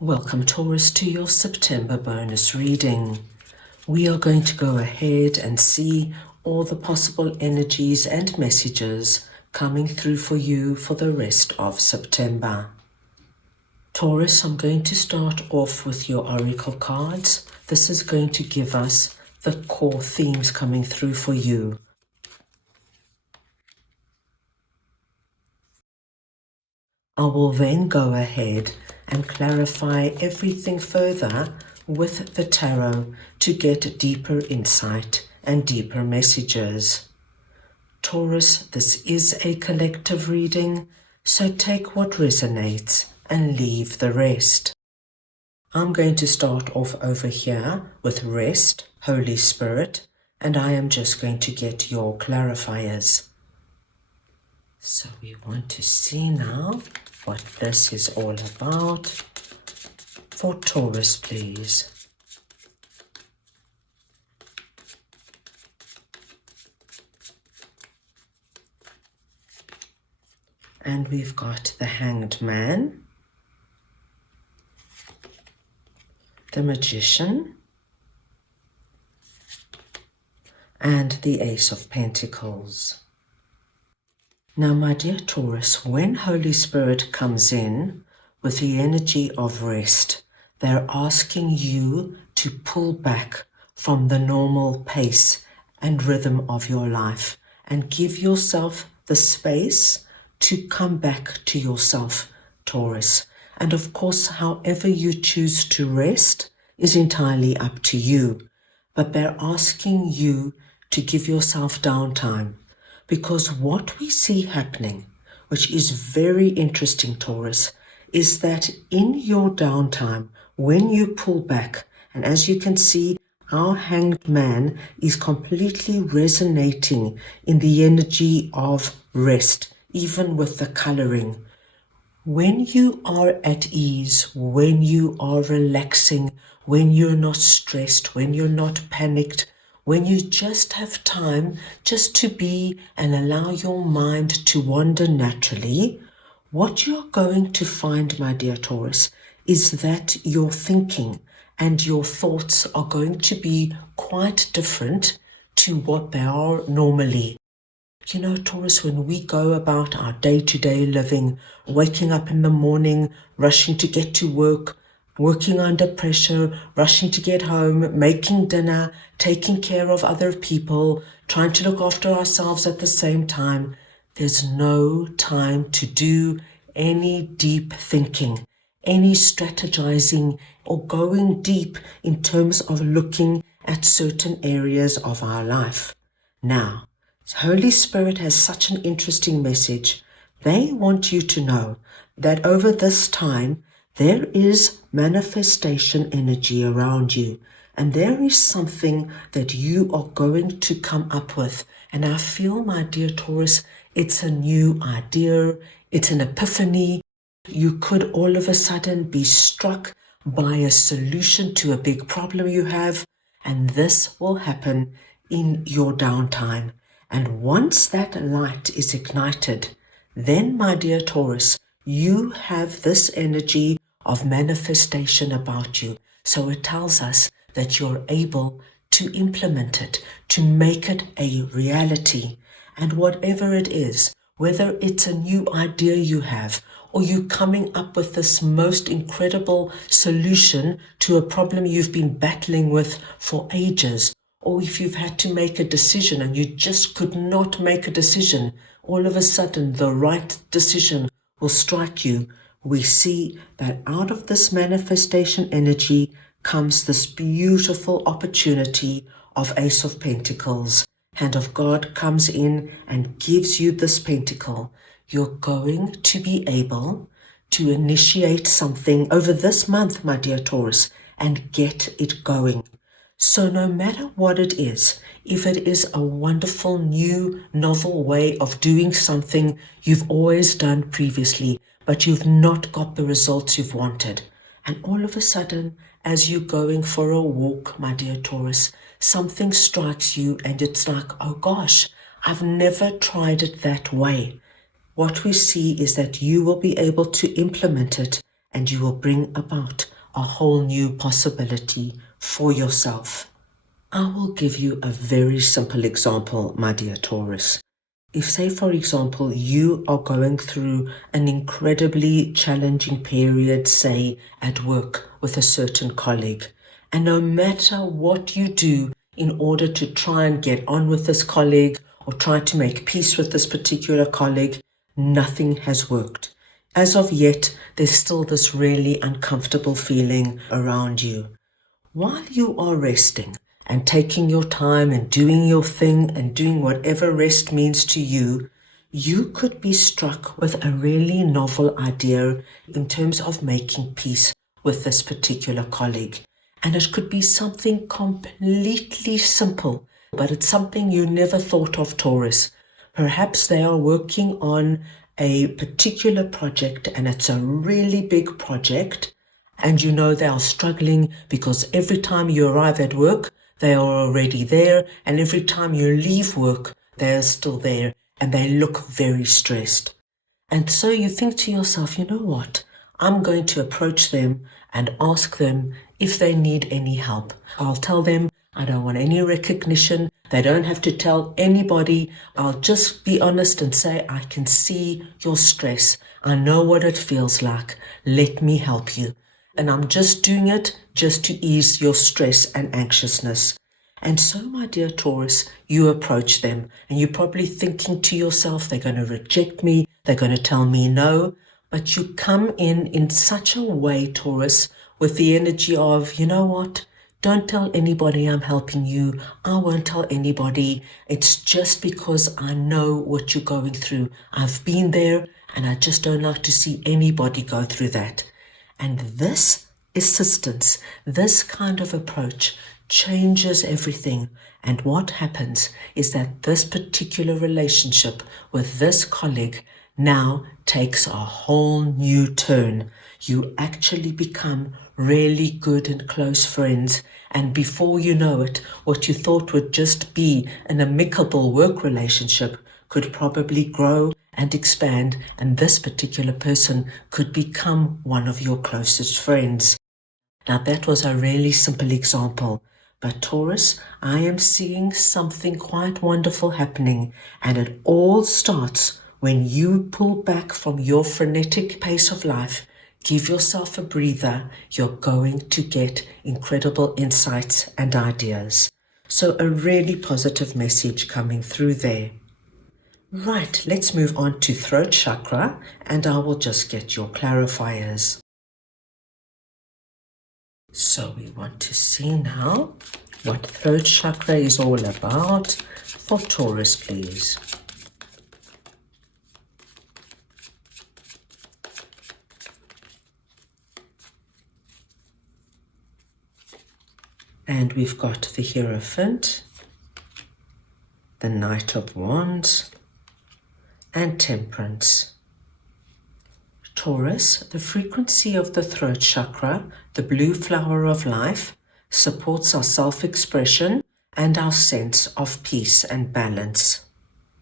Welcome, Taurus, to your September bonus reading. We are going to go ahead and see all the possible energies and messages coming through for you for the rest of September. Taurus, I'm going to start off with your oracle cards. This is going to give us the core themes coming through for you. I will then go ahead and clarify everything further with the tarot to get deeper insight and deeper messages. Taurus, this is a collective reading, so take what resonates and leave the rest. I'm going to start off over here with rest, Holy Spirit, and I am just going to get your clarifiers. So we want to see now what this is all about. For Taurus, please. And we've got the Hanged Man, the Magician, and the Ace of Pentacles. Now, my dear Taurus, when Holy Spirit comes in with the energy of rest, they're asking you to pull back from the normal pace and rhythm of your life and give yourself the space to come back to yourself, Taurus. And of course, however you choose to rest is entirely up to you. But they're asking you to give yourself downtime. Because what we see happening, which is very interesting, Taurus, is that in your downtime, when you pull back, and as you can see, our Hanged Man is completely resonating in the energy of rest, even with the coloring. When you are at ease, when you are relaxing, when you're not stressed, when you're not panicked, when you just have time just to be and allow your mind to wander naturally, what you're going to find, my dear Taurus, is that your thinking and your thoughts are going to be quite different to what they are normally. You know, Taurus, when we go about our day-to-day living, waking up in the morning, rushing to get to work, working under pressure, rushing to get home, making dinner, taking care of other people, trying to look after ourselves at the same time, there's no time to do any deep thinking, any strategizing, or going deep in terms of looking at certain areas of our life. Now, Holy Spirit has such an interesting message. They want you to know that over this time, there is manifestation energy around you, and there is something that you are going to come up with. And I feel, my dear Taurus, it's a new idea, it's an epiphany. You could all of a sudden be struck by a solution to a big problem you have, and this will happen in your downtime. And once that light is ignited, then, my dear Taurus, you have this energy of manifestation about you. So it tells us that you're able to implement it, to make it a reality. And whatever it is, whether it's a new idea you have, or you coming up with this most incredible solution to a problem you've been battling with for ages, or if you've had to make a decision and you just could not make a decision, all of a sudden the right decision will strike you. We see that out of this manifestation energy comes this beautiful opportunity of Ace of Pentacles. Hand of God comes in and gives you this pentacle. You're going to be able to initiate something over this month, my dear Taurus, and get it going. So no matter what it is, if it is a wonderful new novel way of doing something you've always done previously, but you've not got the results you've wanted, and all of a sudden, as you're going for a walk, my dear Taurus, something strikes you and it's like, oh gosh, I've never tried it that way. What we see is that you will be able to implement it and you will bring about a whole new possibility for yourself. I will give you a very simple example, my dear Taurus. If, say, for example, you are going through an incredibly challenging period, say, at work with a certain colleague, and no matter what you do in order to try and get on with this colleague or try to make peace with this particular colleague, nothing has worked. As of yet, there's still this really uncomfortable feeling around you. While you are resting and taking your time and doing your thing and doing whatever rest means to you, you could be struck with a really novel idea in terms of making peace with this particular colleague. And it could be something completely simple, but it's something you never thought of, Taurus. Perhaps they are working on a particular project and it's a really big project, and you know they are struggling because every time you arrive at work, they are already there, and every time you leave work, they are still there, and they look very stressed. And so you think to yourself, you know what? I'm going to approach them and ask them if they need any help. I'll tell them I don't want any recognition. They don't have to tell anybody. I'll just be honest and say, I can see your stress. I know what it feels like. Let me help you. And I'm just doing it just to ease your stress and anxiousness. And so, my dear Taurus, you approach them and you're probably thinking to yourself, they're going to reject me, they're going to tell me no. But you come in such a way, Taurus, with the energy of, you know what? Don't tell anybody I'm helping you. I won't tell anybody. It's just because I know what you're going through. I've been there and I just don't like to see anybody go through that. And this assistance, this kind of approach changes everything. And what happens is that this particular relationship with this colleague now takes a whole new turn. You actually become really good and close friends. And before you know it, what you thought would just be an amicable work relationship could probably grow and expand, and this particular person could become one of your closest friends. Now that was a really simple example, but Taurus, I am seeing something quite wonderful happening, and it all starts when you pull back from your frenetic pace of life. Give yourself a breather. You're going to get incredible insights and ideas. So a really positive message coming through there. Right, let's move on to throat chakra, and I will just get your clarifiers. So we want to see now what throat chakra is all about for Taurus, please. And we've got the Hierophant, the Knight of Wands, and Temperance. Taurus, the frequency of the throat chakra, the blue flower of life, supports our self-expression and our sense of peace and balance.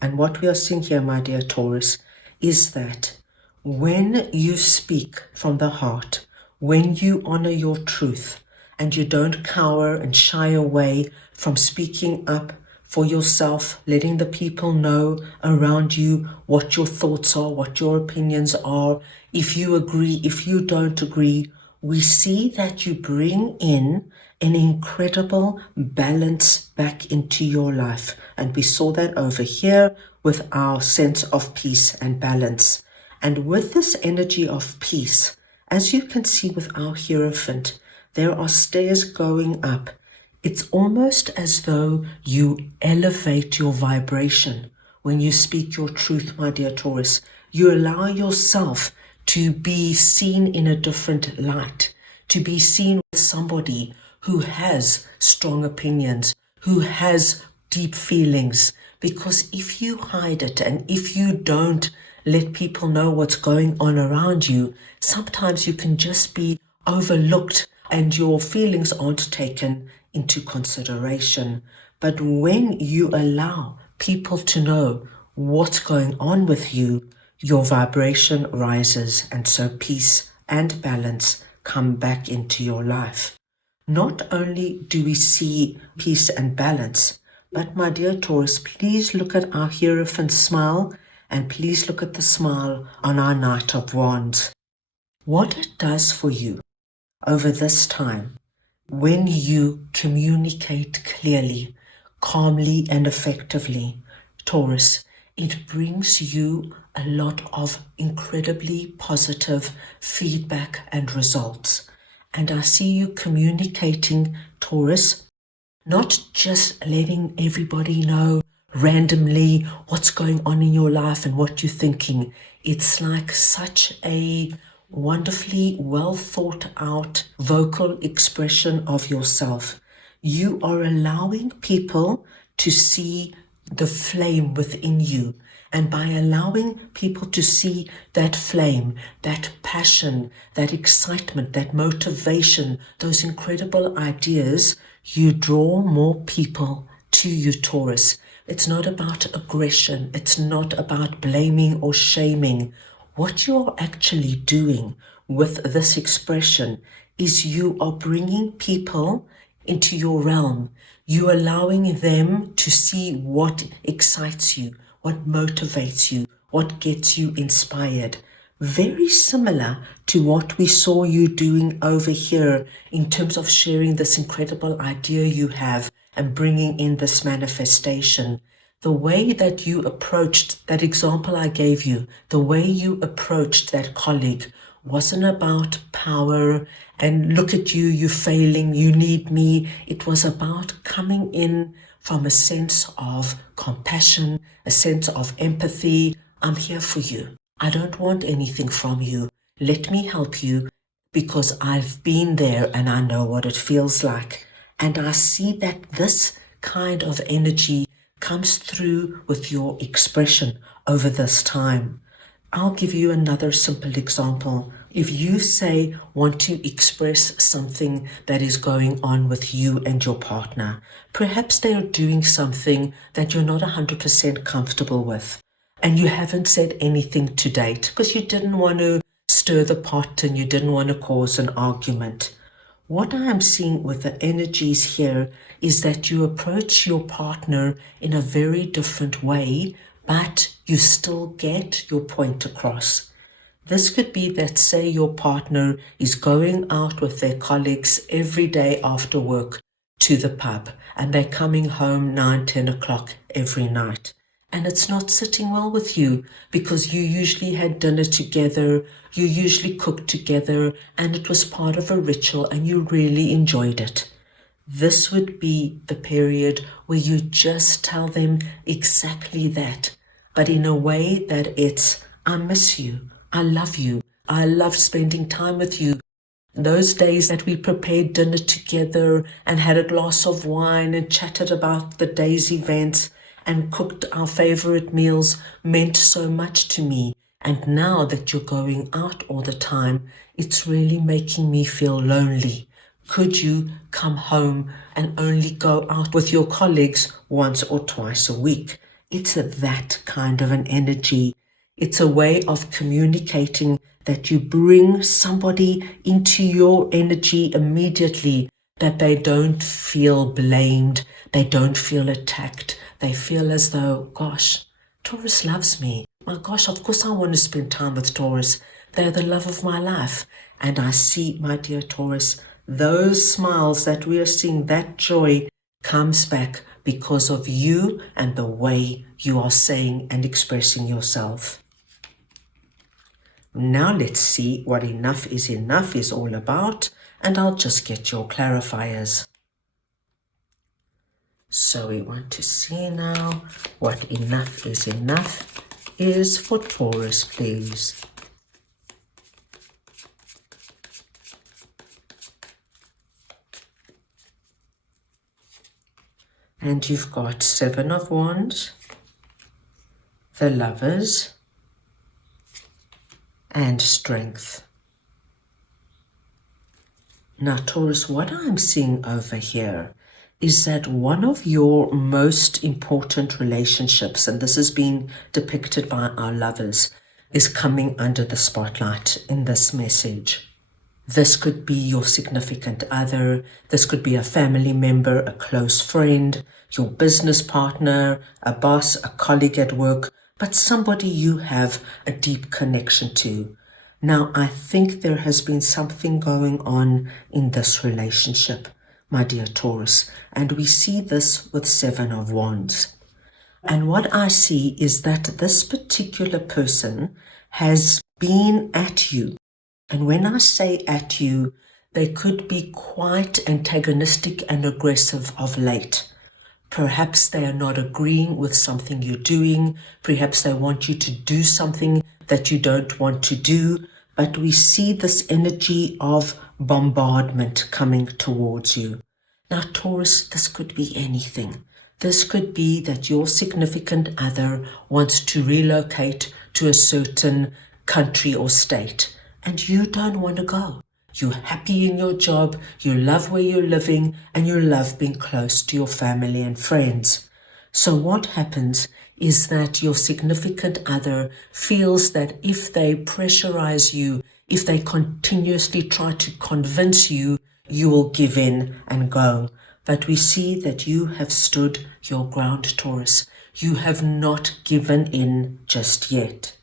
And what we are seeing here, my dear Taurus, is that when you speak from the heart, when you honor your truth, and you don't cower and shy away from speaking up for yourself, letting the people know around you what your thoughts are, what your opinions are, if you agree, if you don't agree, we see that you bring in an incredible balance back into your life. And we saw that over here with our sense of peace and balance. And with this energy of peace, as you can see with our Hierophant, there are stairs going up. It's almost as though you elevate your vibration when you speak your truth, my dear Taurus. You allow yourself to be seen in a different light, to be seen with somebody who has strong opinions, who has deep feelings. Because if you hide it and if you don't let people know what's going on around you, sometimes you can just be overlooked and your feelings aren't taken into consideration. But when you allow people to know what's going on with you, your vibration rises, and so peace and balance come back into your life. Not only do we see peace and balance, but my dear Taurus, please look at our Hierophant smile, and please look at the smile on our Knight of Wands. What it does for you over this time, when you communicate clearly, calmly and effectively, Taurus, it brings you a lot of incredibly positive feedback and results. And I see you communicating, Taurus, not just letting everybody know randomly what's going on in your life and what you're thinking. It's like such a wonderfully well thought out vocal expression of yourself. You are allowing people to see the flame within you. And by allowing people to see that flame, that passion, that excitement, that motivation, those incredible ideas, you draw more people to you, Taurus. It's not about aggression. It's not about blaming or shaming. What you're actually doing with this expression is you are bringing people into your realm. You're allowing them to see what excites you, what motivates you, what gets you inspired. Very similar to what we saw you doing over here in terms of sharing this incredible idea you have and bringing in this manifestation. The way that you approached that example I gave you, the way you approached that colleague wasn't about power and look at you, you're failing, you need me. It was about coming in from a sense of compassion, a sense of empathy. I'm here for you. I don't want anything from you. Let me help you because I've been there and I know what it feels like. And I see that this kind of energy comes through with your expression over this time. I'll give you another simple example. If you say want to express something that is going on with you and your partner, perhaps they are doing something that you're not 100% comfortable with, and you haven't said anything to date because you didn't want to stir the pot and you didn't want to cause an argument. What I am seeing with the energies here is that you approach your partner in a very different way, but you still get your point across. This could be that, say, your partner is going out with their colleagues every day after work to the pub, and they're coming home 9, 10 o'clock every night. And it's not sitting well with you because you usually had dinner together, you usually cooked together, and it was part of a ritual and you really enjoyed it. This would be the period where you just tell them exactly that, but in a way that it's, I miss you, I love you, I love spending time with you. Those days that we prepared dinner together and had a glass of wine and chatted about the day's events and cooked our favorite meals meant so much to me. And now that you're going out all the time, it's really making me feel lonely. Could you come home and only go out with your colleagues once or twice a week? It's that kind of an energy. It's a way of communicating that you bring somebody into your energy immediately, that they don't feel blamed, they don't feel attacked. They feel as though, gosh, Taurus loves me. My gosh, of course I want to spend time with Taurus. They're the love of my life. And I see, my dear Taurus, those smiles that we are seeing, that joy comes back because of you and the way you are saying and expressing yourself. Now let's see what enough is all about, and I'll just get your clarifiers. So we want to see now what enough is for Taurus, please. And you've got 7 of Wands, the Lovers, and Strength. Now, Taurus, what I'm seeing over here is that one of your most important relationships, and this is being depicted by our lovers, is coming under the spotlight in this message. This could be your significant other. This could be a family member, a close friend, your business partner, a boss, a colleague at work, but somebody you have a deep connection to. Now, I think there has been something going on in this relationship, my dear Taurus, and we see this with Seven of Wands. And what I see is that this particular person has been at you. And when I say at you, they could be quite antagonistic and aggressive of late. Perhaps they are not agreeing with something you're doing. Perhaps they want you to do something that you don't want to do. But we see this energy of bombardment coming towards you. Now, Taurus, this could be anything. This could be that your significant other wants to relocate to a certain country or state, and you don't want to go. You're happy in your job, you love where you're living, and you love being close to your family and friends. So what happens is that your significant other feels that if they pressurize you, if they continuously try to convince you, you will give in and go. But we see that you have stood your ground, Taurus. You have not given in just yet.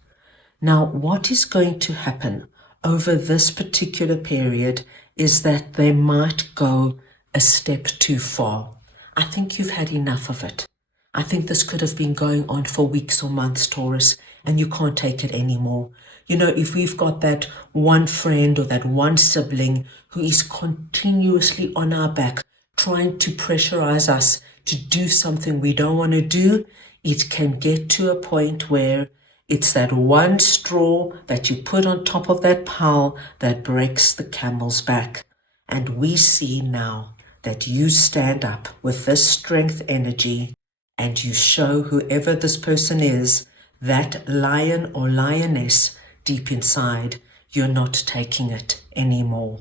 Now, what is going to happen over this particular period is that they might go a step too far. I think you've had enough of it. I think this could have been going on for weeks or months, Taurus, and you can't take it anymore. You know, if we've got that one friend or that one sibling who is continuously on our back, trying to pressurize us to do something we don't want to do, it can get to a point where it's that one straw that you put on top of that pile that breaks the camel's back. And we see now that you stand up with this strength energy and you show whoever this person is, that lion or lioness deep inside, you're not taking it anymore.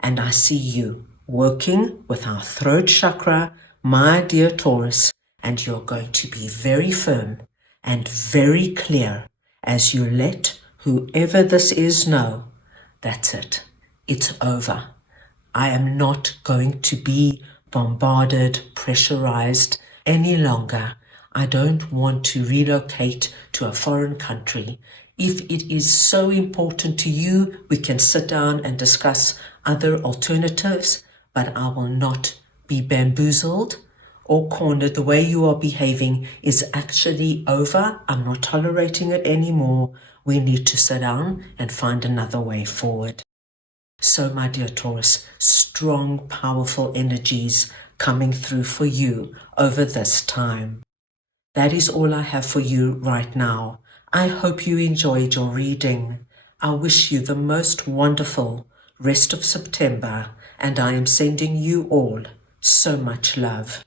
And I see you working with our throat chakra, my dear Taurus, and you're going to be very firm and very clear as you let whoever this is know, that's it. It's over. I am not going to be bombarded, pressurized any longer. I don't want to relocate to a foreign country. If it is so important to you, we can sit down and discuss other alternatives, but I will not be bamboozled or cornered. The way you are behaving is actually over. I'm not tolerating it anymore. We need to sit down and find another way forward. So, my dear Taurus, strong, powerful energies coming through for you over this time. That is all I have for you right now. I hope you enjoyed your reading. I wish you the most wonderful rest of September, and I am sending you all so much love.